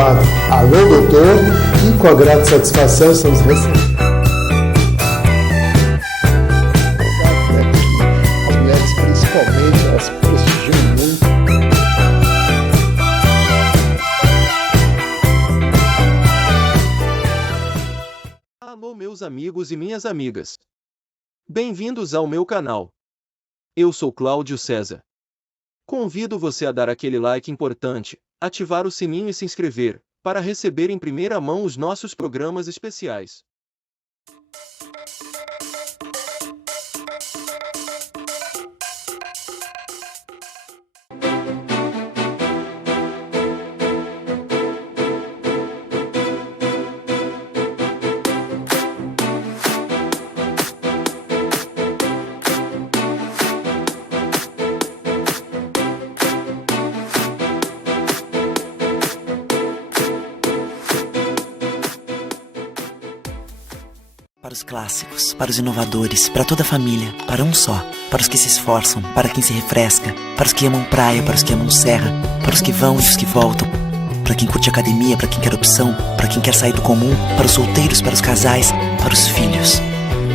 quadro Alô Doutor, e com a grata satisfação estamos recebendo as mulheres, principalmente, elas prestigiam muito. Alô meus amigos e minhas amigas. Bem-vindos ao meu canal. Eu sou Cláudio César. Convido você a dar aquele like importante, ativar o sininho e se inscrever, para receber em primeira mão os nossos programas especiais. Para os clássicos, para os inovadores, para toda a família, para um só, para os que se esforçam, para quem se refresca, para os que amam praia, para os que amam serra, para os que vão e os que voltam, para quem curte academia, para quem quer opção, para quem quer sair do comum, para os solteiros, para os casais, para os filhos,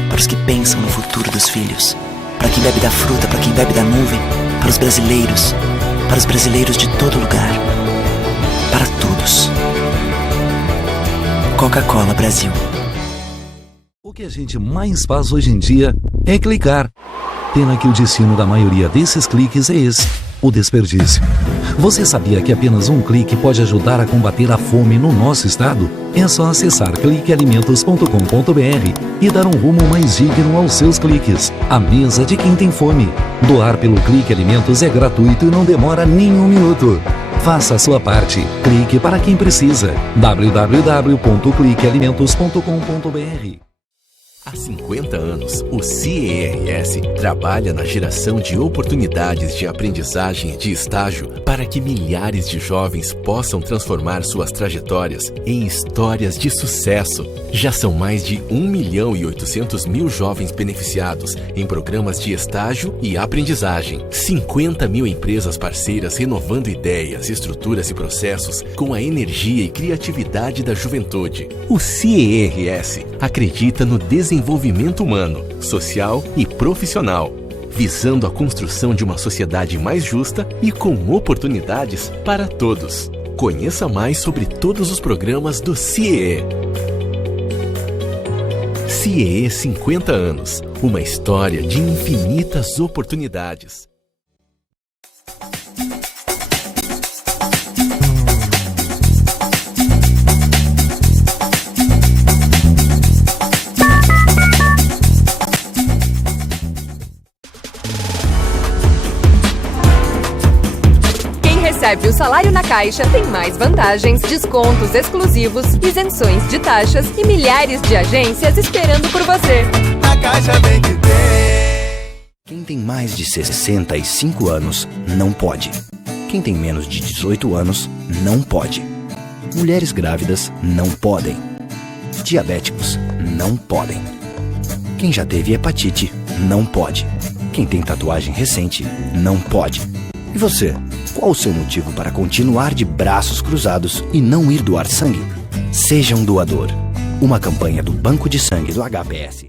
para os que pensam no futuro dos filhos, para quem bebe da fruta, para quem bebe da nuvem, para os brasileiros de todo lugar, para todos. Coca-Cola Brasil. O que a gente mais faz hoje em dia é clicar. Pena que o destino da maioria desses cliques é esse, o desperdício. Você sabia que apenas um clique pode ajudar a combater a fome no nosso estado? É só acessar cliquealimentos.com.br e dar um rumo mais digno aos seus cliques. A mesa de quem tem fome. Doar pelo Clique Alimentos é gratuito e não demora nem um minuto. Faça a sua parte. Clique para quem precisa. www.cliquealimentos.com.br. Há 50 anos, o CIERS trabalha na geração de oportunidades de aprendizagem e de estágio para que milhares de jovens possam transformar suas trajetórias em histórias de sucesso. Já são mais de 1.800.000 jovens beneficiados em programas de estágio e aprendizagem. 50 mil empresas parceiras renovando ideias, estruturas e processos com a energia e criatividade da juventude. O CIERS acredita no desenvolvimento humano, social e profissional, visando a construção de uma sociedade mais justa e com oportunidades para todos. Conheça mais sobre todos os programas do CIEE. CIEE 50 anos, uma história de infinitas oportunidades. Recebe o salário na Caixa, tem mais vantagens, descontos exclusivos, isenções de taxas e milhares de agências esperando por você. A Caixa vem que tem. Quem tem mais de 65 anos não pode. Quem tem menos de 18 anos não pode. Mulheres grávidas não podem. Diabéticos não podem. Quem já teve hepatite não pode. Quem tem tatuagem recente não pode. E você? Qual o seu motivo para continuar de braços cruzados e não ir doar sangue? Seja um doador. Uma campanha do Banco de Sangue do HPS.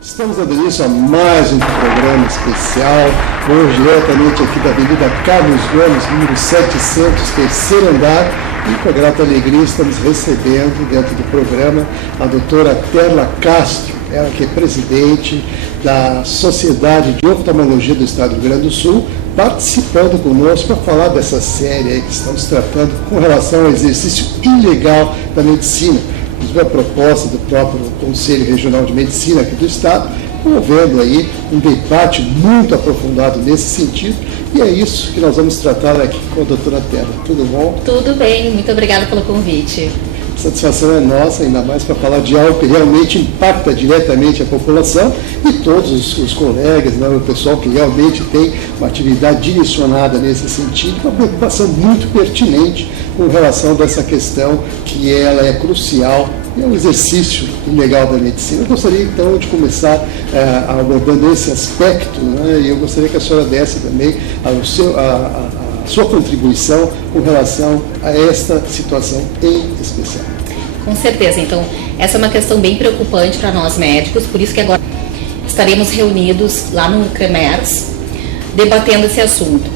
Estamos dando início a mais um programa especial, hoje diretamente aqui da Avenida Carlos Gomes, número 700, terceiro andar, e com a grata alegria estamos recebendo dentro do programa a doutora Perla Castro, ela que é presidente da Sociedade de Oftalmologia do Estado do Rio Grande do Sul, participando conosco para falar dessa série aí que estamos tratando com relação ao exercício ilegal da medicina. A proposta do próprio Conselho Regional de Medicina aqui do Estado, promovendo aí um debate muito aprofundado nesse sentido, e é isso que nós vamos tratar aqui com a doutora Perla. Tudo bom? Tudo bem, muito obrigada pelo convite. A satisfação é nossa, ainda mais para falar de algo que realmente impacta diretamente a população e todos os colegas, né, o pessoal que realmente tem uma atividade direcionada nesse sentido, uma preocupação muito pertinente com relação a essa questão que ela é crucial, é um exercício legal da medicina. Eu gostaria então de começar abordando esse aspecto, né, e eu gostaria que a senhora desse também a sua contribuição com relação a esta situação em especial. Com certeza. Então, essa é uma questão bem preocupante para nós médicos, por isso que agora estaremos reunidos lá no CREMERS, debatendo esse assunto.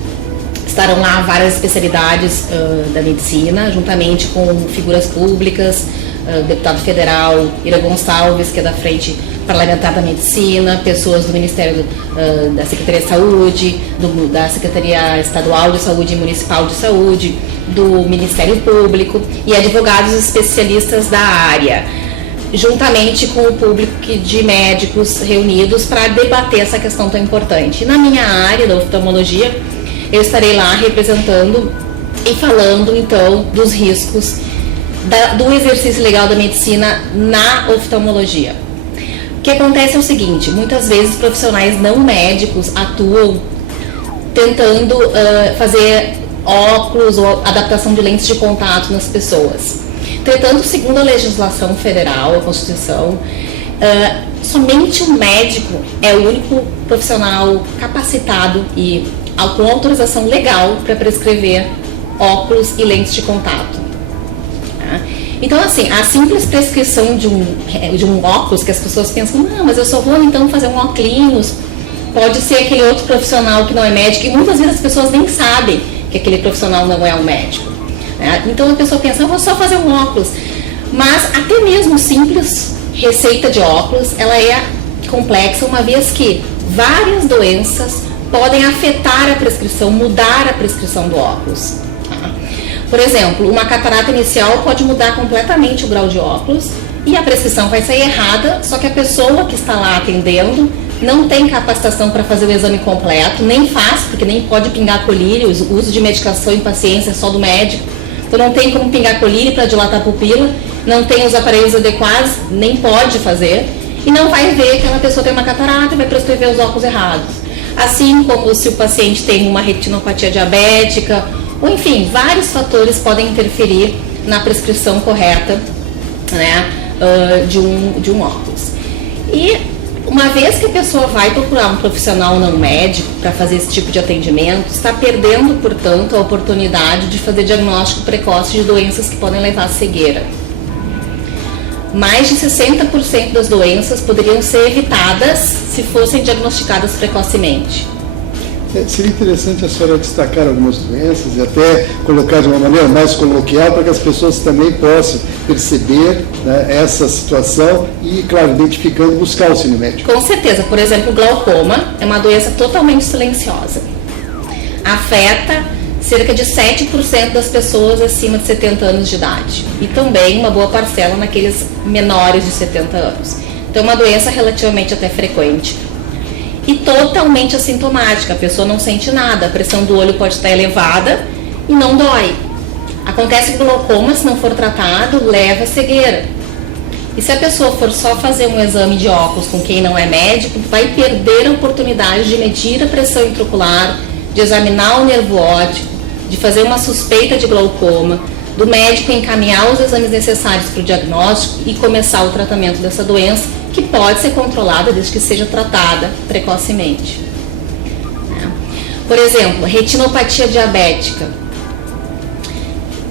Estarão lá várias especialidades da medicina, juntamente com figuras públicas, deputado federal Ira Gonçalves, que é da Frente Parlamentar da Medicina, pessoas do Ministério da Secretaria de Saúde, da Secretaria Estadual de Saúde e Municipal de Saúde, do Ministério Público e advogados especialistas da área, juntamente com o público de médicos reunidos para debater essa questão tão importante. Na minha área da oftalmologia, eu estarei lá representando e falando então dos riscos do exercício legal da medicina na oftalmologia. O que acontece é o seguinte: muitas vezes profissionais não médicos atuam tentando fazer óculos ou adaptação de lentes de contato nas pessoas. Entretanto, segundo a legislação federal, a Constituição, somente o médico é o único profissional capacitado e com autorização legal para prescrever óculos e lentes de contato. Então, assim, a simples prescrição de um óculos, que as pessoas pensam, não, mas eu só vou então fazer um óculos, pode ser aquele outro profissional que não é médico, e muitas vezes as pessoas nem sabem que aquele profissional não é um médico. Então a pessoa pensa, eu vou só fazer um óculos. Mas até mesmo simples receita de óculos, ela é complexa, uma vez que várias doenças podem afetar a prescrição, mudar a prescrição do óculos. Por exemplo, uma catarata inicial pode mudar completamente o grau de óculos e a prescrição vai sair errada, só que a pessoa que está lá atendendo não tem capacitação para fazer o exame completo, nem faz, porque nem pode pingar colírio, o uso de medicação em paciência é só do médico, então não tem como pingar colírio para dilatar a pupila, não tem os aparelhos adequados, nem pode fazer, e não vai ver que aquela pessoa tem uma catarata e vai prescrever os óculos errados. Assim como se o paciente tem uma retinopatia diabética, ou enfim, vários fatores podem interferir na prescrição correta, né, de um óculos. E uma vez que a pessoa vai procurar um profissional não médico para fazer esse tipo de atendimento, está perdendo, portanto, a oportunidade de fazer diagnóstico precoce de doenças que podem levar à cegueira. Mais de 60% das doenças poderiam ser evitadas se fossem diagnosticadas precocemente. Seria interessante a senhora destacar algumas doenças e até colocar de uma maneira mais coloquial para que as pessoas também possam perceber, né, essa situação e, claro, identificando, buscar o auxílio médico. Com certeza. Por exemplo, o glaucoma é uma doença totalmente silenciosa. Afeta cerca de 7% das pessoas acima de 70 anos de idade e também uma boa parcela naqueles menores de 70 anos. Então é uma doença relativamente até frequente. E totalmente assintomática, a pessoa não sente nada, a pressão do olho pode estar elevada e não dói. Acontece que o glaucoma, se não for tratado, leva a cegueira. E se a pessoa for só fazer um exame de óculos com quem não é médico, vai perder a oportunidade de medir a pressão intraocular, de examinar o nervo óptico, de fazer uma suspeita de glaucoma, do médico encaminhar os exames necessários para o diagnóstico e começar o tratamento dessa doença, que pode ser controlada desde que seja tratada precocemente. Por exemplo, retinopatia diabética.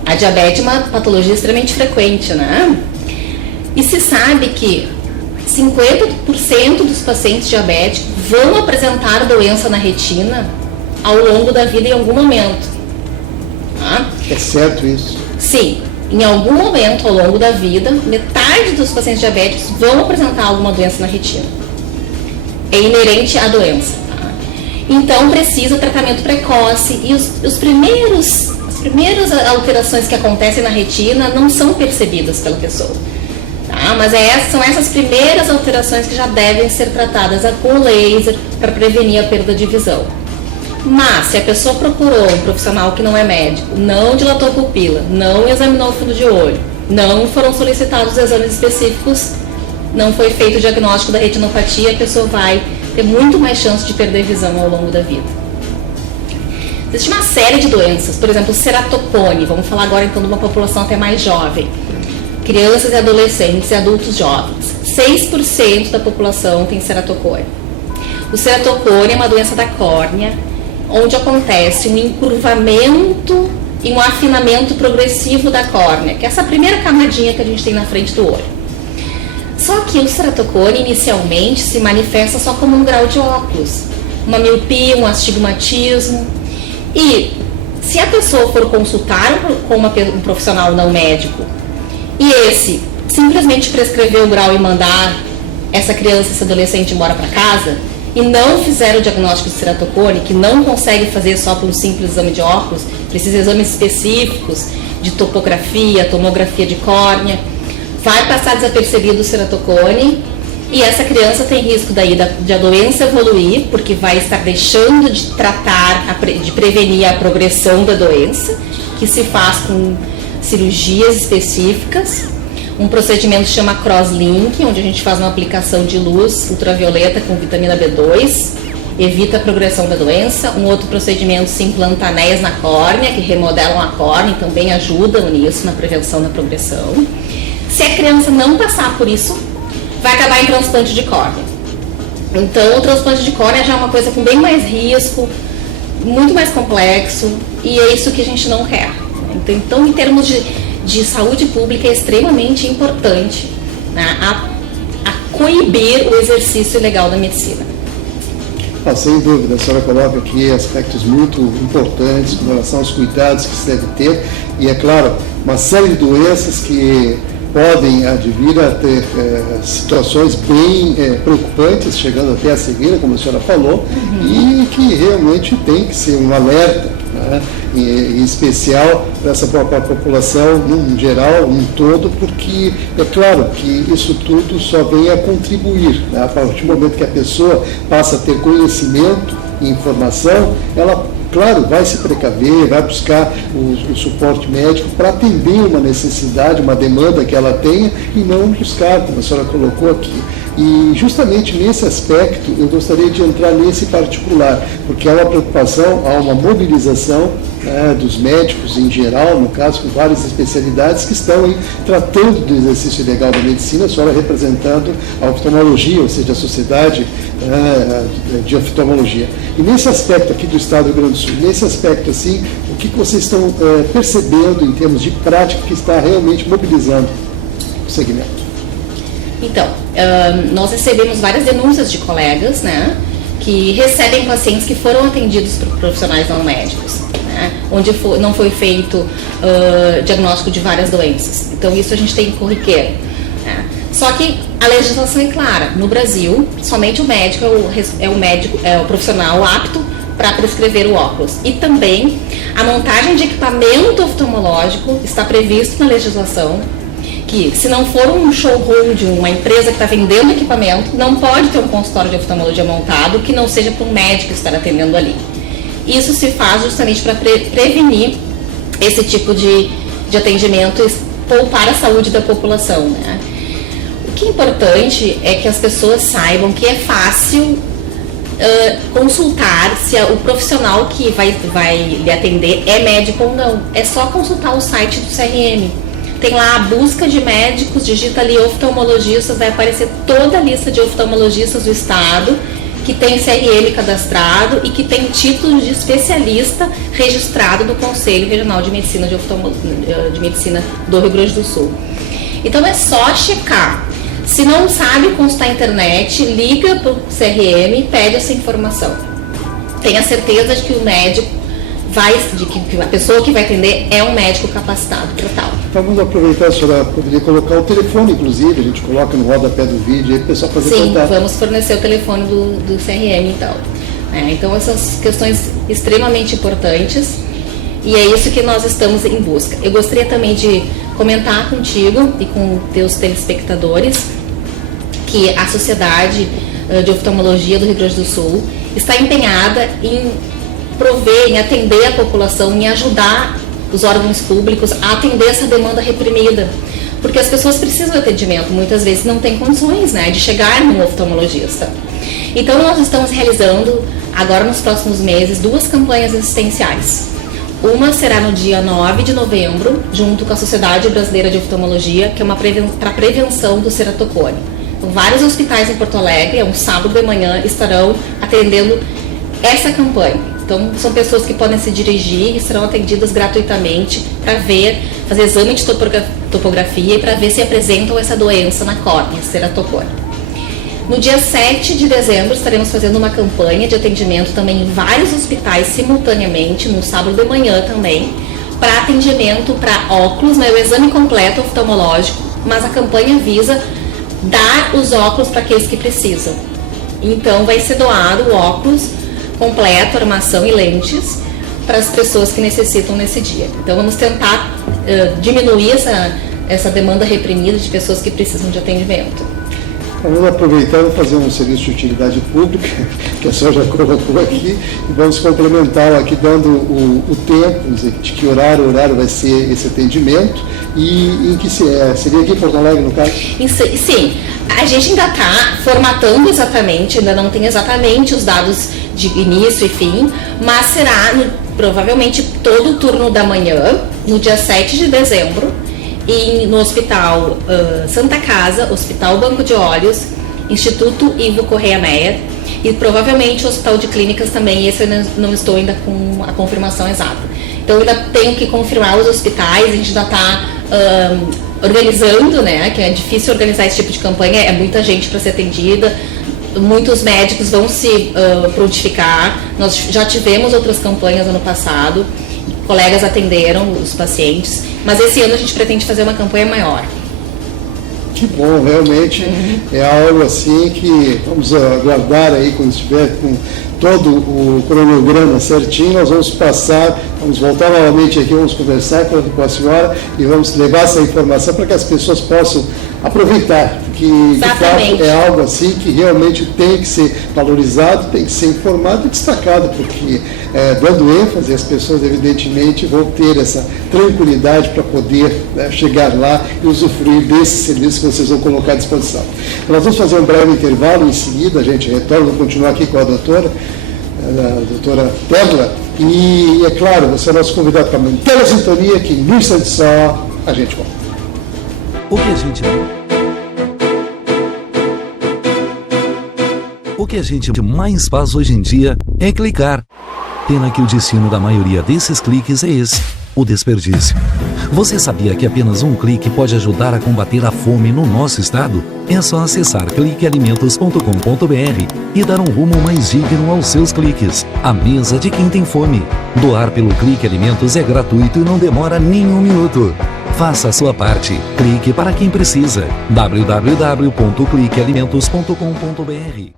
A diabetes é uma patologia extremamente frequente, né? E se sabe que 50% dos pacientes diabéticos vão apresentar doença na retina ao longo da vida em algum momento. É certo isso? Sim. Em algum momento ao longo da vida, metade dos pacientes diabéticos vão apresentar alguma doença na retina. É inerente à doença. Tá? Então precisa tratamento precoce e as primeiras alterações que acontecem na retina não são percebidas pela pessoa. Tá? Mas são essas primeiras alterações que já devem ser tratadas com laser para prevenir a perda de visão. Mas, se a pessoa procurou um profissional que não é médico, não dilatou a pupila, não examinou o fundo de olho, não foram solicitados exames específicos, não foi feito o diagnóstico da retinopatia, a pessoa vai ter muito mais chance de perder visão ao longo da vida. Existe uma série de doenças, por exemplo, o ceratocone, vamos falar agora então de uma população até mais jovem. Crianças e adolescentes e adultos jovens. 6% da população tem ceratocone. O ceratocone é uma doença da córnea, onde acontece um encurvamento e um afinamento progressivo da córnea, que é essa primeira camadinha que a gente tem na frente do olho. Só que o ceratocone inicialmente se manifesta só como um grau de óculos, uma miopia, um astigmatismo. E se a pessoa for consultar com um profissional não médico e esse simplesmente prescrever o grau e mandar essa criança, esse adolescente embora para casa e não fizer o diagnóstico de ceratocone, que não consegue fazer só por um simples exame de óculos, precisa de exames específicos de topografia, tomografia de córnea, vai passar desapercebido o ceratocone e essa criança tem risco daí de a doença evoluir, porque vai estar deixando de tratar, de prevenir a progressão da doença, que se faz com cirurgias específicas. Um procedimento se chama crosslink, onde a gente faz uma aplicação de luz ultravioleta com vitamina B2, evita a progressão da doença. Um outro procedimento se implanta anéis na córnea, que remodelam a córnea e também ajudam nisso, na prevenção da progressão. Se a criança não passar por isso, vai acabar em transplante de córnea. Então, o transplante de córnea já é uma coisa com bem mais risco, muito mais complexo, e é isso que a gente não quer. Então, em termos de saúde pública, é extremamente importante, né, a coibir o exercício ilegal da medicina. Sem dúvida, a senhora coloca aqui aspectos muito importantes com relação aos cuidados que se deve ter, e é claro, uma série de doenças que podem advir a ter situações bem preocupantes, chegando até a cegueira, como a senhora falou, e que realmente tem que ser um alerta, né, em especial para essa própria população, num geral, um todo, porque é claro que isso tudo só vem a contribuir, né, a partir do momento que a pessoa passa a ter conhecimento e informação, ela, claro, vai se precaver, vai buscar o suporte médico para atender uma necessidade, uma demanda que ela tenha e não buscar, como a senhora colocou aqui. E justamente nesse aspecto eu gostaria de entrar nesse particular, porque há uma preocupação, há uma mobilização, né, dos médicos em geral, no caso com várias especialidades que estão aí tratando do exercício ilegal da medicina, a senhora representando a oftalmologia, ou seja, a sociedade de oftalmologia. E nesse aspecto aqui do estado do Rio Grande do Sul, nesse aspecto assim, o que vocês estão percebendo em termos de prática que está realmente mobilizando o segmento? Então, nós recebemos várias denúncias de colegas, né, que recebem pacientes que foram atendidos por profissionais não médicos, né, onde não foi feito diagnóstico de várias doenças. Então, isso a gente tem corriqueiro, né. Só que a legislação é clara. No Brasil, somente o médico é o profissional apto para prescrever o óculos. E também a montagem de equipamento oftalmológico está previsto na legislação, que se não for um showroom de uma empresa que está vendendo equipamento, não pode ter um consultório de oftalmologia montado que não seja para um médico estar atendendo ali. Isso se faz justamente para prevenir esse tipo de atendimento e poupar a saúde da população, né? O que é importante é que as pessoas saibam que é fácil consultar se o profissional que vai lhe atender é médico ou não. É só consultar o site do CRM. Tem lá a busca de médicos, digita ali oftalmologistas, vai aparecer toda a lista de oftalmologistas do estado que tem CRM cadastrado e que tem título de especialista registrado do Conselho Regional de Medicina de Medicina do Rio Grande do Sul. Então é só checar. Se não sabe consultar a internet, liga para o CRM e pede essa informação. Tenha certeza de que o médico de que a pessoa que vai atender é um médico capacitado para tal. Vamos aproveitar, a senhora poderia colocar o telefone, inclusive, a gente coloca no rodapé do vídeo, aí o pessoal fazer contato. Sim, vamos fornecer o telefone do CRM, então. Então, essas questões extremamente importantes, e é isso que nós estamos em busca. Eu gostaria também de comentar contigo e com teus telespectadores que a Sociedade de Oftalmologia do Rio Grande do Sul está empenhada em prover, em atender a população, em ajudar os órgãos públicos a atender essa demanda reprimida. Porque as pessoas precisam de atendimento, muitas vezes não têm condições, né, de chegar num oftalmologista. Então nós estamos realizando, agora nos próximos meses, 2 campanhas assistenciais. Uma será no dia 9 de novembro, junto com a Sociedade Brasileira de Oftalmologia, que é uma para prevenção do ceratocone. Então, vários hospitais em Porto Alegre, um sábado de manhã, estarão atendendo essa campanha. Então, são pessoas que podem se dirigir e serão atendidas gratuitamente para fazer exame de topografia e para ver se apresentam essa doença na córnea, ceratocone. No dia 7 de dezembro, estaremos fazendo uma campanha de atendimento também em vários hospitais simultaneamente, no sábado de manhã também, para atendimento para óculos, né, o exame completo oftalmológico, mas a campanha visa dar os óculos para aqueles que precisam. Então, vai ser doado o óculos completo, armação e lentes para as pessoas que necessitam nesse dia. Então vamos tentar diminuir essa demanda reprimida de pessoas que precisam de atendimento. Vamos aproveitar e fazer um serviço de utilidade pública, que a senhora já colocou aqui, e vamos complementar aqui dando o tempo, de que horário vai ser esse atendimento e em que seria aqui em Porto Alegre, no caso? Sim, a gente ainda está formatando exatamente, ainda não tem exatamente os dados de início e fim, mas será provavelmente todo o turno da manhã, no dia 7 de dezembro, no Hospital Santa Casa, Hospital Banco de Olhos, Instituto Ivo Correia Meyer e provavelmente o Hospital de Clínicas também, esse eu não estou ainda com a confirmação exata. Então eu ainda tenho que confirmar os hospitais, a gente ainda está organizando, né, que é difícil organizar esse tipo de campanha, é muita gente para ser atendida, muitos médicos vão se prontificar, nós já tivemos outras campanhas ano passado, colegas atenderam os pacientes, mas esse ano a gente pretende fazer uma campanha maior. Que bom, realmente é algo assim que vamos aguardar aí quando estiver com todo o cronograma certinho, nós vamos voltar novamente aqui, vamos conversar com a senhora e vamos levar essa informação para que as pessoas possam aproveitar, porque de fato é algo assim que realmente tem que ser valorizado, tem que ser informado e destacado, porque dando ênfase, as pessoas evidentemente vão ter essa tranquilidade para poder chegar lá e usufruir desse serviço que vocês vão colocar à disposição. Nós vamos fazer um breve intervalo, em seguida a gente retorna, vou continuar aqui com a doutora Perla, e é claro, você é nosso convidado para manter a sintonia, que em um instante só a gente volta. O que a gente mais faz hoje em dia é clicar. Pena que o destino da maioria desses cliques é esse, o desperdício. Você sabia que apenas um clique pode ajudar a combater a fome no nosso estado? É só acessar cliquealimentos.com.br e dar um rumo mais digno aos seus cliques. A mesa de quem tem fome. Doar pelo Clique Alimentos é gratuito e não demora nem um minuto. Faça a sua parte. Clique para quem precisa. www.cliquealimentos.com.br.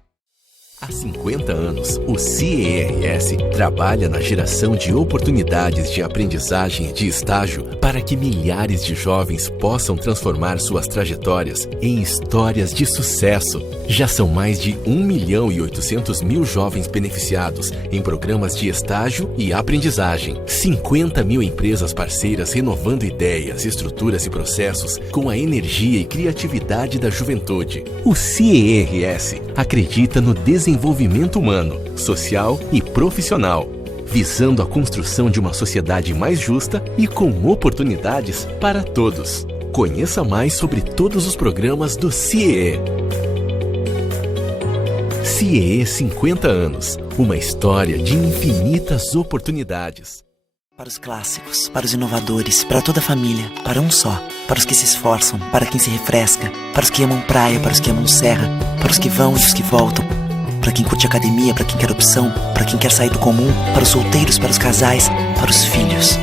Há 50 anos, o CERS trabalha na geração de oportunidades de aprendizagem e de estágio para que milhares de jovens possam transformar suas trajetórias em histórias de sucesso. Já são mais de 1.800.000 jovens beneficiados em programas de estágio e aprendizagem. 50.000 empresas parceiras renovando ideias, estruturas e processos com a energia e criatividade da juventude. O CERS acredita no desenvolvimento humano, social e profissional, visando a construção de uma sociedade mais justa e com oportunidades para todos. Conheça mais sobre todos os programas do CIEE. CIEE 50 anos, uma história de infinitas oportunidades. Para os clássicos, para os inovadores, para toda a família, para um só. Para os que se esforçam, para quem se refresca, para os que amam praia, para os que amam serra, para os que vão e os que voltam. Para quem curte academia, para quem quer opção, para quem quer sair do comum, para os solteiros, para os casais, para os filhos.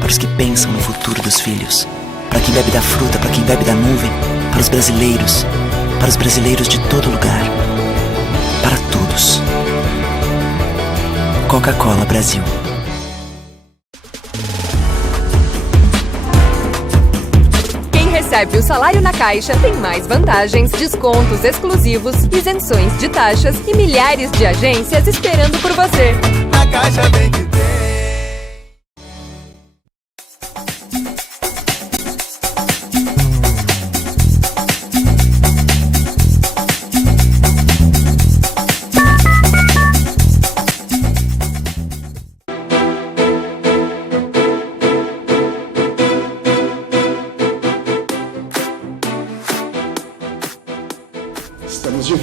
Para os que pensam no futuro dos filhos. Para quem bebe da fruta, para quem bebe da nuvem, para os brasileiros de todo lugar. Para todos. Coca-Cola Brasil. Recebe o salário na Caixa tem mais vantagens, descontos exclusivos, isenções de taxas e milhares de agências esperando por você. Na Caixa bem que tem.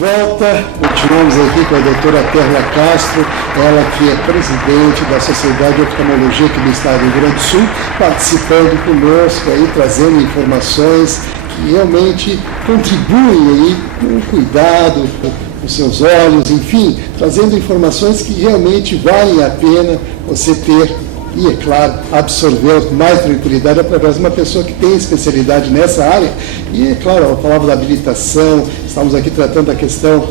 volta, continuamos aqui com a doutora Perla Castro, ela que é presidente da Sociedade de Oftalmologia aqui do Estado do Rio Grande do Sul, participando conosco aí, trazendo informações que realmente contribuem aí com o cuidado com os seus olhos, enfim, trazendo informações que realmente valem a pena você ter e, é claro, absorver com mais tranquilidade através de uma pessoa que tem especialidade nessa área. E, é claro, a palavra da habilitação, estamos aqui tratando a questão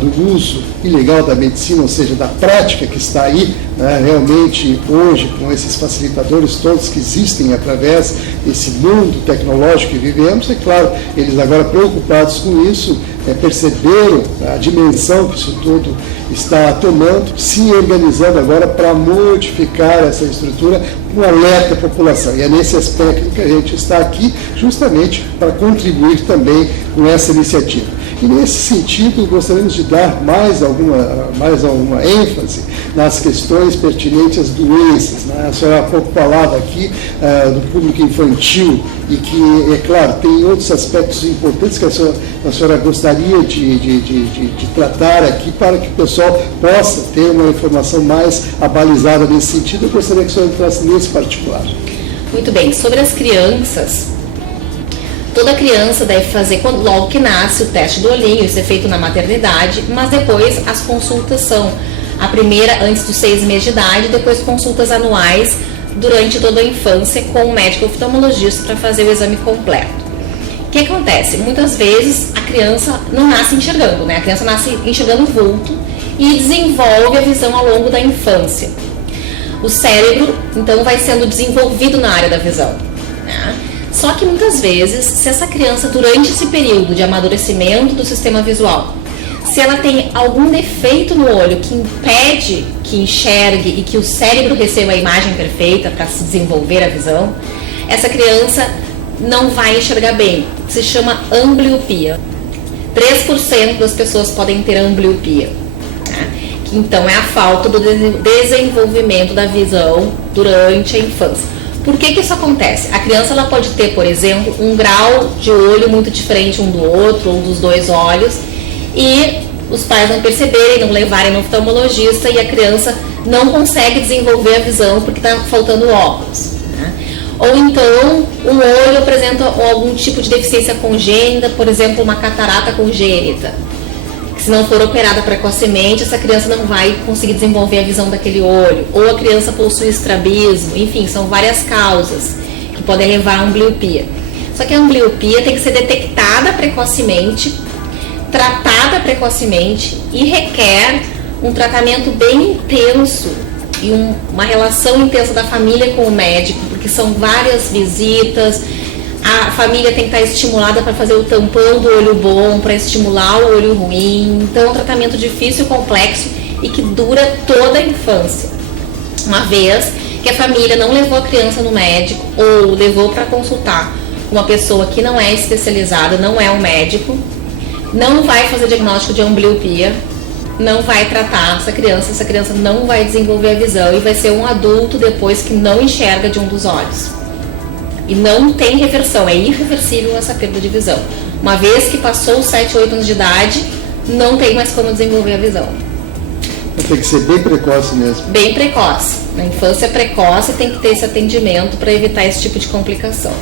do uso ilegal da medicina, ou seja, da prática que está aí, né, realmente hoje, com esses facilitadores todos que existem através desse mundo tecnológico que vivemos, é claro, eles agora preocupados com isso, perceberam a dimensão que isso tudo está tomando, se organizando agora para modificar essa estrutura com alerta à população. E é nesse aspecto que a gente está aqui, justamente para contribuir também com essa iniciativa. E nesse sentido, gostaríamos de dar mais alguma ênfase nas questões pertinentes às doenças, né? A senhora há pouco falava aqui do público infantil e que, é claro, tem outros aspectos importantes que a senhora gostaria de tratar aqui para que o pessoal possa ter uma informação mais abalizada nesse sentido. Eu gostaria que a senhora entrasse nesse particular. Muito bem. Sobre as crianças, toda criança deve fazer, logo que nasce, o teste do olhinho, isso é feito na maternidade, mas depois as consultas são a primeira antes dos 6 meses de idade, depois consultas anuais durante toda a infância com o médico oftalmologista para fazer o exame completo. O que acontece? Muitas vezes a criança não nasce enxergando, né? A criança nasce enxergando vulto e desenvolve a visão ao longo da infância. O cérebro, então, vai sendo desenvolvido na área da visão, né? Só que muitas vezes, se essa criança, durante esse período de amadurecimento do sistema visual, se ela tem algum defeito no olho que impede que enxergue e que o cérebro receba a imagem perfeita para se desenvolver a visão, essa criança não vai enxergar bem. Se chama ambliopia. 3% das pessoas podem ter ambliopia, né? Que então é a falta do desenvolvimento da visão durante a infância. Por que isso acontece? A criança ela pode ter, por exemplo, um grau de olho muito diferente um do outro, ou dos dois olhos, e os pais não perceberem, não levarem no oftalmologista e a criança não consegue desenvolver a visão porque está faltando óculos, né? Ou então um olho apresenta algum tipo de deficiência congênita, por exemplo, uma catarata congênita, que se não for operada precocemente, essa criança não vai conseguir desenvolver a visão daquele olho, ou a criança possui estrabismo, enfim, são várias causas que podem levar a ambliopia. Só que a ambliopia tem que ser detectada precocemente, tratada precocemente e requer um tratamento bem intenso e uma relação intensa da família com o médico, porque são várias visitas. A família tem que estar estimulada para fazer o tampão do olho bom, para estimular o olho ruim. Então é um tratamento difícil e complexo e que dura toda a infância. Uma vez que a família não levou a criança no médico ou levou para consultar uma pessoa que não é especializada, não é um médico, não vai fazer diagnóstico de ambliopia, não vai tratar essa criança não vai desenvolver a visão e vai ser um adulto depois que não enxerga de um dos olhos. E não tem reversão, é irreversível essa perda de visão. Uma vez que passou os 7, 8 anos de idade, não tem mais como desenvolver a visão. Tem que ser bem precoce mesmo. Bem precoce. Na infância precoce tem que ter esse atendimento para evitar esse tipo de complicação.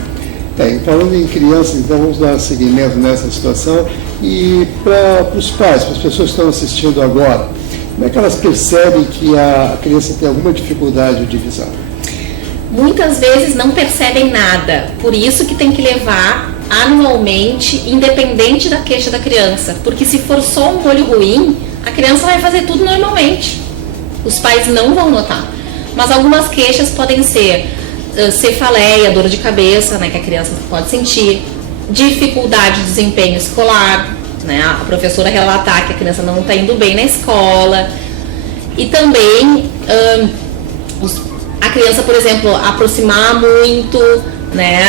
Falando em crianças, então vamos dar seguimento nessa situação. E para os pais, para as pessoas que estão assistindo agora, como é que elas percebem que a criança tem alguma dificuldade de visão? Muitas vezes não percebem nada, por isso que tem que levar anualmente, independente da queixa da criança, porque se for só um olho ruim, a criança vai fazer tudo normalmente, os pais não vão notar, mas algumas queixas podem ser cefaleia, dor de cabeça, né, que a criança pode sentir, dificuldade de desempenho escolar, né, a professora relatar que a criança não está indo bem na escola, e também a criança, por exemplo, aproximar muito, né,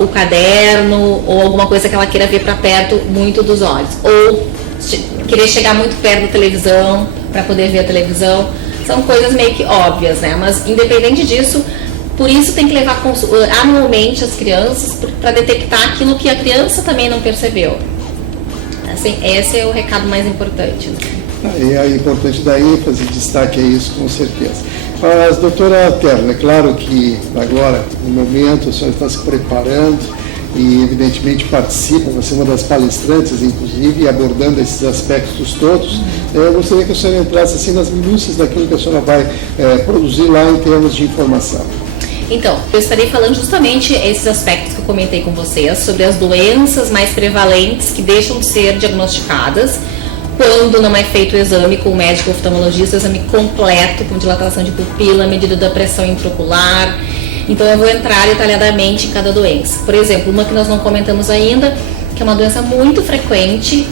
o caderno ou alguma coisa que ela queira ver para perto muito dos olhos, ou querer chegar muito perto da televisão para poder ver a televisão. São coisas meio que óbvias, né? Mas independente disso, por isso tem que levar anualmente as crianças para detectar aquilo que a criança também não percebeu. Esse é o recado mais importante. É importante dar ênfase, destaque a isso, com certeza. Mas, doutora Terna, é claro que agora, no momento, a senhora está se preparando e, evidentemente, participa, vai ser uma das palestrantes, inclusive, abordando esses aspectos todos. Eu gostaria que a senhora entrasse assim, nas minúcias daquilo que a senhora vai produzir lá em termos de informação. Então, eu estarei falando justamente esses aspectos que eu comentei com vocês, sobre as doenças mais prevalentes que deixam de ser diagnosticadas quando não é feito o exame com o médico oftalmologista, o exame completo, com dilatação de pupila, medida da pressão intraocular. Então eu vou entrar detalhadamente em cada doença. Por exemplo, uma que nós não comentamos ainda, que é uma doença muito frequente,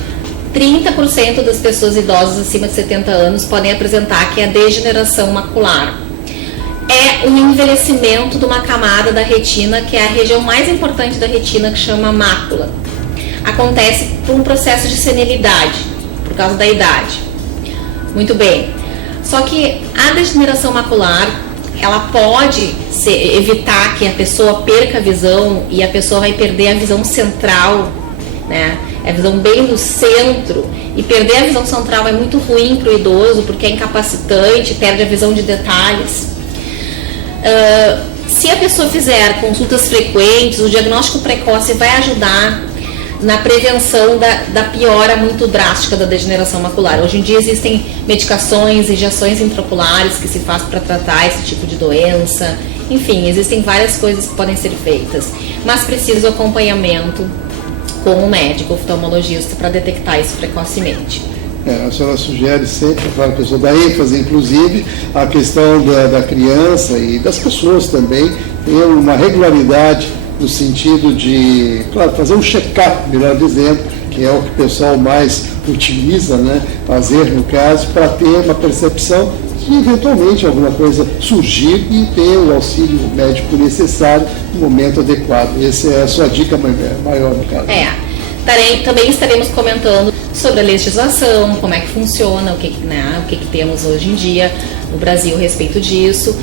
30% das pessoas idosas acima de 70 anos podem apresentar, que é a degeneração macular. É o envelhecimento de uma camada da retina, que é a região mais importante da retina, que chama mácula. Acontece por um processo de senilidade, por causa da idade. Muito bem. Só que a degeneração macular, ela pode evitar que a pessoa perca a visão, e a pessoa vai perder a visão central, né? A visão bem no centro, e perder a visão central é muito ruim para o idoso, porque é incapacitante, perde a visão de detalhes. Se a pessoa fizer consultas frequentes, o diagnóstico precoce vai ajudar na prevenção da piora muito drástica da degeneração macular. Hoje em dia existem medicações, injeções intraoculares que se faz para tratar esse tipo de doença. Enfim, existem várias coisas que podem ser feitas, mas precisa o acompanhamento com o médico oftalmologista para detectar isso precocemente. A senhora sugere sempre, claro que eu sou da ênfase, inclusive, a questão da criança e das pessoas também, ter uma regularidade no sentido de, claro, fazer um check-up, melhor dizendo, que é o que o pessoal mais utiliza, né, fazer no caso, para ter uma percepção de eventualmente alguma coisa surgir e ter o auxílio médico necessário no momento adequado. Essa é a sua dica maior no caso. Também estaremos comentando sobre a legislação, como é que funciona, o que temos hoje em dia no Brasil a respeito disso,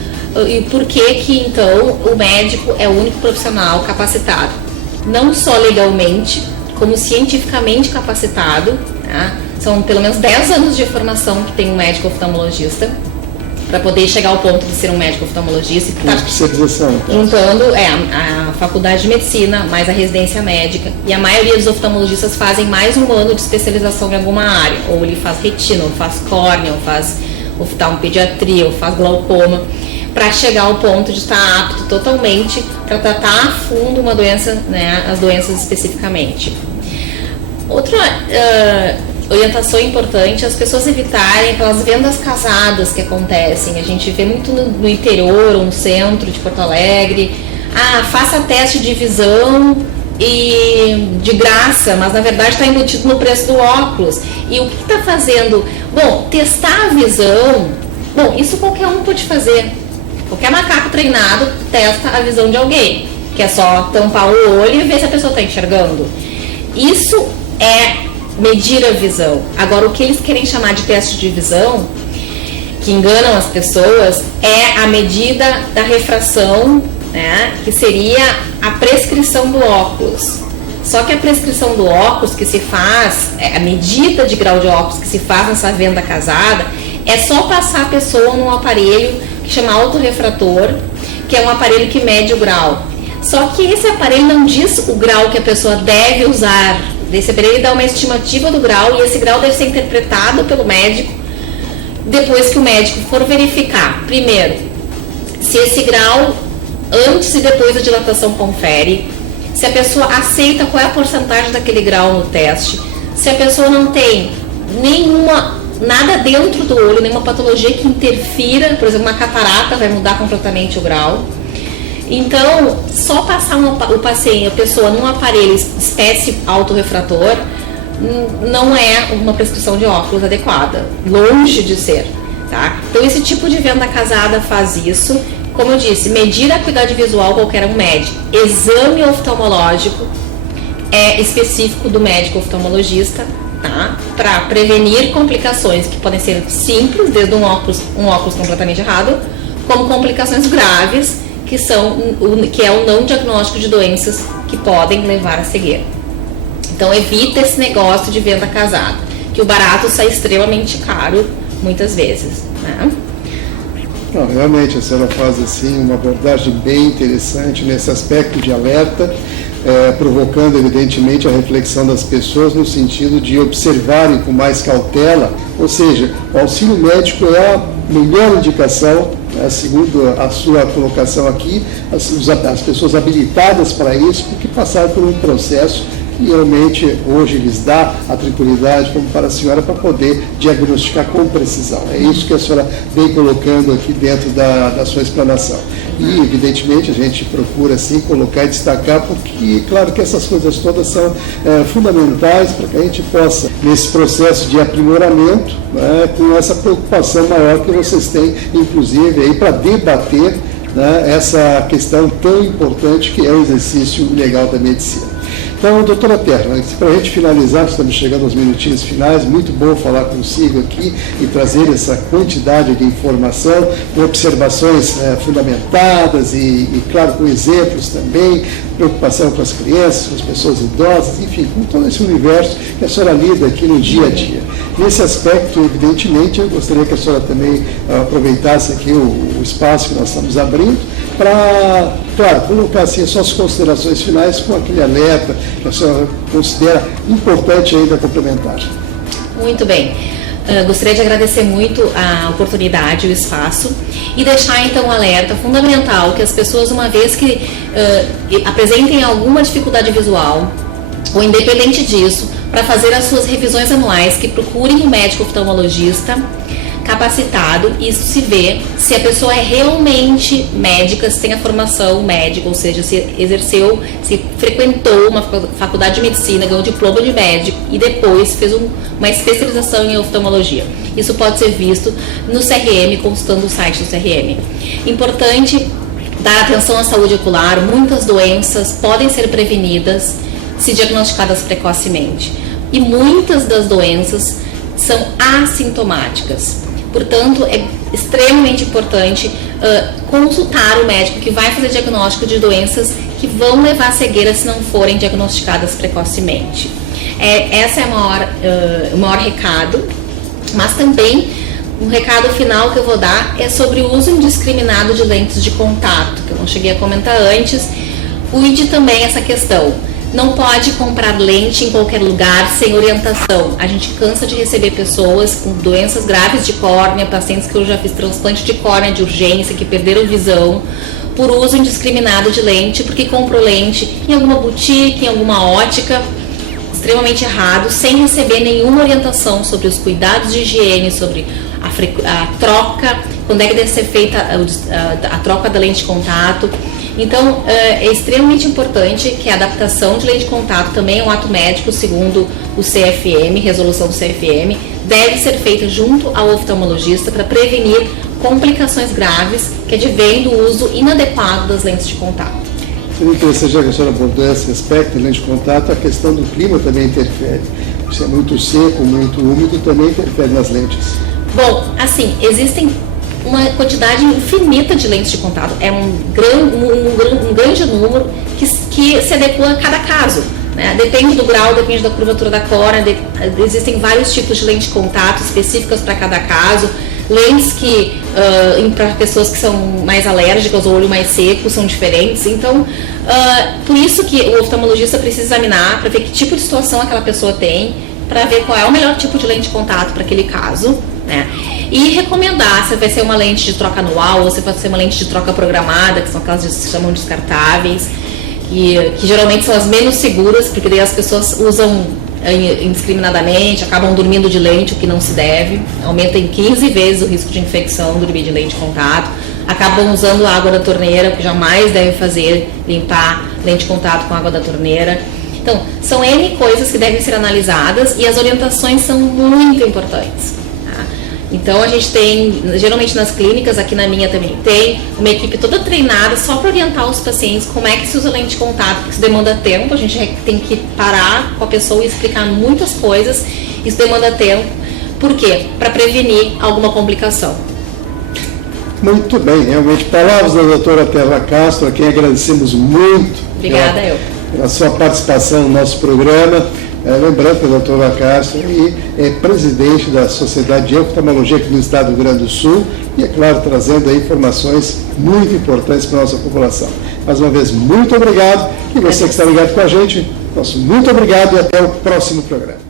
e por que então o médico é o único profissional capacitado, não só legalmente, como cientificamente capacitado, né? São pelo menos 10 anos de formação que tem um médico oftalmologista, para poder chegar ao ponto de ser um médico oftalmologista. Uma especialização, então. Juntando a faculdade de medicina, mais a residência médica, e a maioria dos oftalmologistas fazem mais um ano de especialização em alguma área, ou ele faz retina, ou faz córnea, ou faz oftalmopediatria, ou faz glaucoma, para chegar ao ponto de estar apto totalmente para tratar a fundo uma doença, né, as doenças especificamente. Outra orientação importante é as pessoas evitarem aquelas vendas casadas que acontecem. A gente vê muito no interior ou no centro de Porto Alegre. Faça teste de visão e de graça, mas na verdade está embutido no preço do óculos. E o que está fazendo? Bom, testar a visão, isso qualquer um pode fazer. Qualquer macaco treinado testa a visão de alguém, que é só tampar o olho e ver se a pessoa está enxergando. Isso é medir a visão. Agora, o que eles querem chamar de teste de visão, que enganam as pessoas, é a medida da refração, né, que seria a prescrição do óculos. Só que a prescrição do óculos que se faz, a medida de grau de óculos que se faz nessa venda casada, é só passar a pessoa num aparelho que chama autorrefrator, que é um aparelho que mede o grau. Só que esse aparelho não diz o grau que a pessoa deve usar. Esse aparelho dá uma estimativa do grau, e esse grau deve ser interpretado pelo médico depois que o médico for verificar, primeiro, se esse grau antes e depois da dilatação confere, se a pessoa aceita qual é a porcentagem daquele grau no teste, se a pessoa não tem nada dentro do olho, nenhuma patologia que interfira, por exemplo, uma catarata vai mudar completamente o grau. Então, só passar o paciente, a pessoa, num aparelho espécie autorrefrator, não é uma prescrição de óculos adequada, longe de ser, tá? Então, esse tipo de venda casada faz isso. Como eu disse, medir a acuidade visual qualquer um mede. Exame oftalmológico é específico do médico oftalmologista, tá? Para prevenir complicações que podem ser simples, desde um óculos completamente errado, como complicações graves, que é o não diagnóstico de doenças que podem levar à cegueira. Então evita esse negócio de venda casada, que o barato sai extremamente caro muitas vezes, né? Não, realmente a senhora faz assim uma abordagem bem interessante nesse aspecto de alerta, provocando evidentemente a reflexão das pessoas no sentido de observarem com mais cautela, ou seja, o auxílio médico é a melhor indicação, segundo a sua colocação aqui, as pessoas habilitadas para isso, porque passaram por um processo que realmente hoje lhes dá a tranquilidade, como para a senhora, para poder diagnosticar com precisão. É isso que a senhora vem colocando aqui dentro da sua explanação. E, evidentemente, a gente procura, assim, colocar e destacar, porque, claro que essas coisas todas são fundamentais para que a gente possa, nesse processo de aprimoramento, né, com essa preocupação maior que vocês têm, inclusive, aí para debater, né, essa questão tão importante que é o exercício legal da medicina. Então, doutora Terra, para a gente finalizar, estamos chegando aos minutinhos finais, muito bom falar consigo aqui e trazer essa quantidade de informação, com observações fundamentadas e, claro, com exemplos também, preocupação com as crianças, com as pessoas idosas, enfim, com todo esse universo que a senhora lida aqui no dia a dia. Nesse aspecto, evidentemente, eu gostaria que a senhora também aproveitasse aqui o espaço que nós estamos abrindo para, claro, colocar assim as suas considerações finais com aquele alerta que a senhora considera importante ainda complementar. Muito bem. Gostaria de agradecer muito a oportunidade, o espaço e deixar então um alerta fundamental que as pessoas, uma vez que apresentem alguma dificuldade visual ou independente disso, para fazer as suas revisões anuais, que procurem um médico oftalmologista capacitado, isso se vê se a pessoa é realmente médica, se tem a formação médica, ou seja, se exerceu, se frequentou uma faculdade de medicina, ganhou diploma de médico e depois fez uma especialização em oftalmologia. Isso pode ser visto no CRM, consultando o site do CRM. Importante dar atenção à saúde ocular, muitas doenças podem ser prevenidas se diagnosticadas precocemente. E muitas das doenças são assintomáticas. Portanto, é extremamente importante consultar o médico que vai fazer diagnóstico de doenças que vão levar à cegueira se não forem diagnosticadas precocemente. Esse é o maior recado, mas também um recado final que eu vou dar é sobre o uso indiscriminado de lentes de contato, que eu não cheguei a comentar antes. Cuide também essa questão. Não pode comprar lente em qualquer lugar sem orientação. A gente cansa de receber pessoas com doenças graves de córnea, pacientes que eu já fiz transplante de córnea de urgência, que perderam visão por uso indiscriminado de lente, porque comprou lente em alguma boutique, em alguma ótica, extremamente errado, sem receber nenhuma orientação sobre os cuidados de higiene, sobre a troca, quando é que deve ser feita a troca da lente de contato. Então, é extremamente importante que a adaptação de lente de contato também é um ato médico, segundo o CFM, resolução do CFM, deve ser feita junto ao oftalmologista para prevenir complicações graves que advêm do uso inadequado das lentes de contato. Seria interessante, já que a senhora abordou esse aspecto da lente de contato, a questão do clima também interfere. Se é muito seco, muito úmido, também interfere nas lentes. Bom, assim, existem uma quantidade infinita de lentes de contato, é um grande número que se adequa a cada caso, né? Depende do grau, depende da curvatura da córnea, existem vários tipos de lentes de contato específicas para cada caso, lentes que para pessoas que são mais alérgicas ou olho mais seco são diferentes, então por isso que o oftalmologista precisa examinar para ver que tipo de situação aquela pessoa tem, para ver qual é o melhor tipo de lente de contato para aquele caso, né? E recomendar se vai ser uma lente de troca anual ou se vai ser uma lente de troca programada, que são aquelas que se chamam descartáveis, que geralmente são as menos seguras, porque daí as pessoas usam indiscriminadamente, acabam dormindo de lente, o que não se deve, aumenta em 15 vezes o risco de infecção dormir de lente de contato, acabam usando a água da torneira, o que jamais deve fazer, limpar lente de contato com a água da torneira. Então, são N coisas que devem ser analisadas e as orientações são muito importantes. Então a gente tem, geralmente nas clínicas, aqui na minha também tem, uma equipe toda treinada só para orientar os pacientes como é que se usa lente de contato, porque isso demanda tempo, a gente tem que parar com a pessoa e explicar muitas coisas, isso demanda tempo. Por quê? Para prevenir alguma complicação. Muito bem, realmente, palavras da doutora Terra Castro, a quem agradecemos muito Obrigada, pela sua participação no nosso programa. Lembrando que o doutor Lacastro é presidente da Sociedade de Oftalmologia aqui no estado do Rio Grande do Sul e, é claro, trazendo aí informações muito importantes para a nossa população. Mais uma vez, muito obrigado. E você que está ligado com a gente, nosso muito obrigado e até o próximo programa.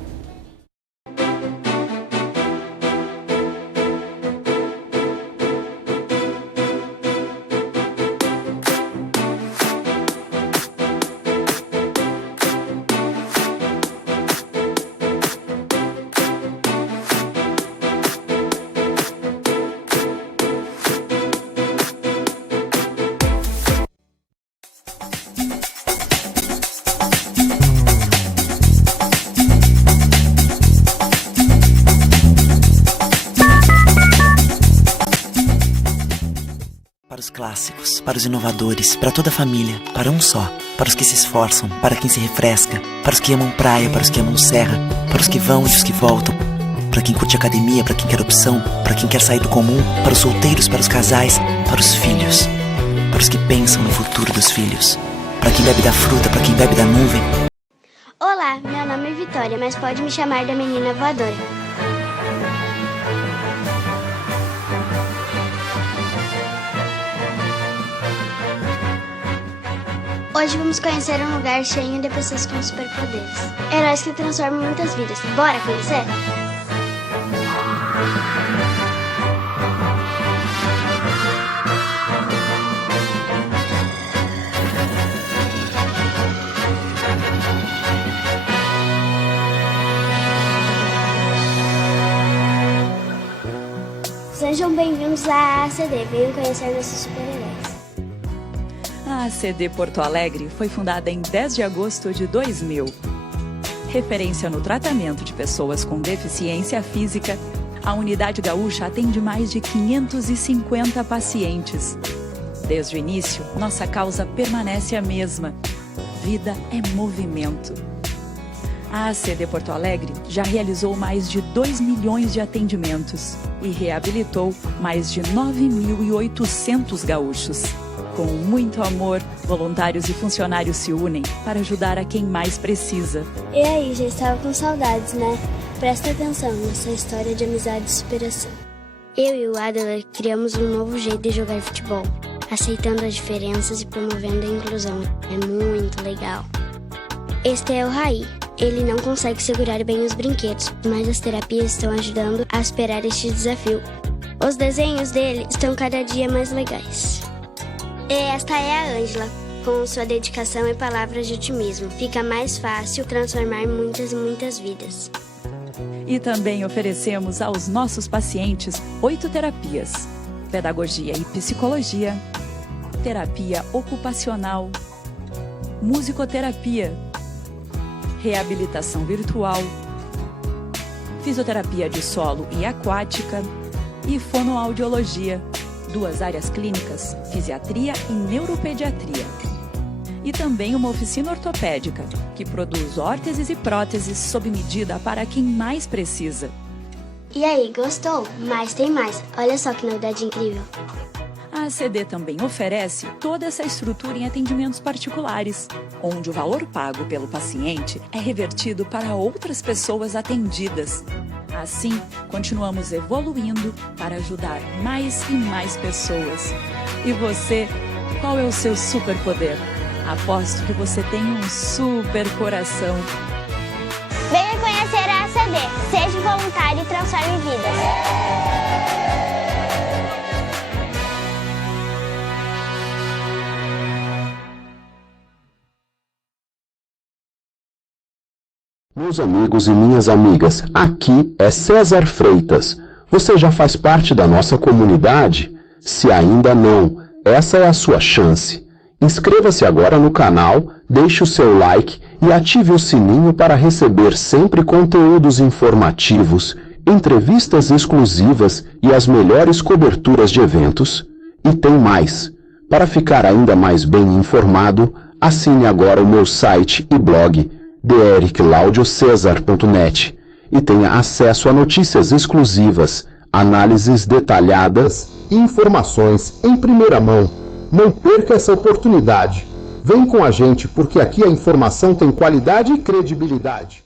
Para os clássicos, para os inovadores, para toda a família, para um só. Para os que se esforçam, para quem se refresca, para os que amam praia, para os que amam serra, para os que vão e os que voltam, para quem curte academia, para quem quer opção, para quem quer sair do comum, para os solteiros, para os casais, para os filhos, para os que pensam no futuro dos filhos, para quem bebe da fruta, para quem bebe da nuvem. Olá, meu nome é Vitória, mas pode me chamar da menina voadora. Hoje vamos conhecer um lugar cheio de pessoas com superpoderes. Heróis que transformam muitas vidas. Bora conhecer? Sejam bem-vindos à ACD. Venham conhecer nossos super-heróis. A ACD Porto Alegre foi fundada em 10 de agosto de 2000. Referência no tratamento de pessoas com deficiência física, a Unidade Gaúcha atende mais de 550 pacientes. Desde o início, nossa causa permanece a mesma. Vida é movimento. A ACD Porto Alegre já realizou mais de 2 milhões de atendimentos e reabilitou mais de 9.800 gaúchos. Com muito amor, voluntários e funcionários se unem para ajudar a quem mais precisa. E aí, já estava com saudades, né? Presta atenção nessa história de amizade e superação. Eu e o Adler criamos um novo jeito de jogar futebol, aceitando as diferenças e promovendo a inclusão. É muito legal. Este é o Raí. Ele não consegue segurar bem os brinquedos, mas as terapias estão ajudando a superar este desafio. Os desenhos dele estão cada dia mais legais. E esta é a Ângela. Com sua dedicação e palavras de otimismo, fica mais fácil transformar muitas e muitas vidas. E também oferecemos aos nossos pacientes 8 terapias: pedagogia e psicologia, terapia ocupacional, musicoterapia, reabilitação virtual, fisioterapia de solo e aquática e fonoaudiologia. 2 áreas clínicas, fisiatria e neuropediatria. E também uma oficina ortopédica, que produz órteses e próteses sob medida para quem mais precisa. E aí, gostou? Mas tem mais. Olha só que novidade incrível. A ACD também oferece toda essa estrutura em atendimentos particulares, onde o valor pago pelo paciente é revertido para outras pessoas atendidas. Assim, continuamos evoluindo para ajudar mais e mais pessoas. E você, qual é o seu superpoder? Aposto que você tem um super coração. Venha conhecer a ACD. Seja voluntário e transforme vidas. Meus amigos e minhas amigas, aqui é César Freitas. Você já faz parte da nossa comunidade? Se ainda não, essa é a sua chance. Inscreva-se agora no canal, deixe o seu like e ative o sininho para receber sempre conteúdos informativos, entrevistas exclusivas e as melhores coberturas de eventos. E tem mais. Para ficar ainda mais bem informado, assine agora o meu site e blog drclaudiocesar.net e tenha acesso a notícias exclusivas, análises detalhadas e informações em primeira mão. Não perca essa oportunidade. Vem com a gente porque aqui a informação tem qualidade e credibilidade.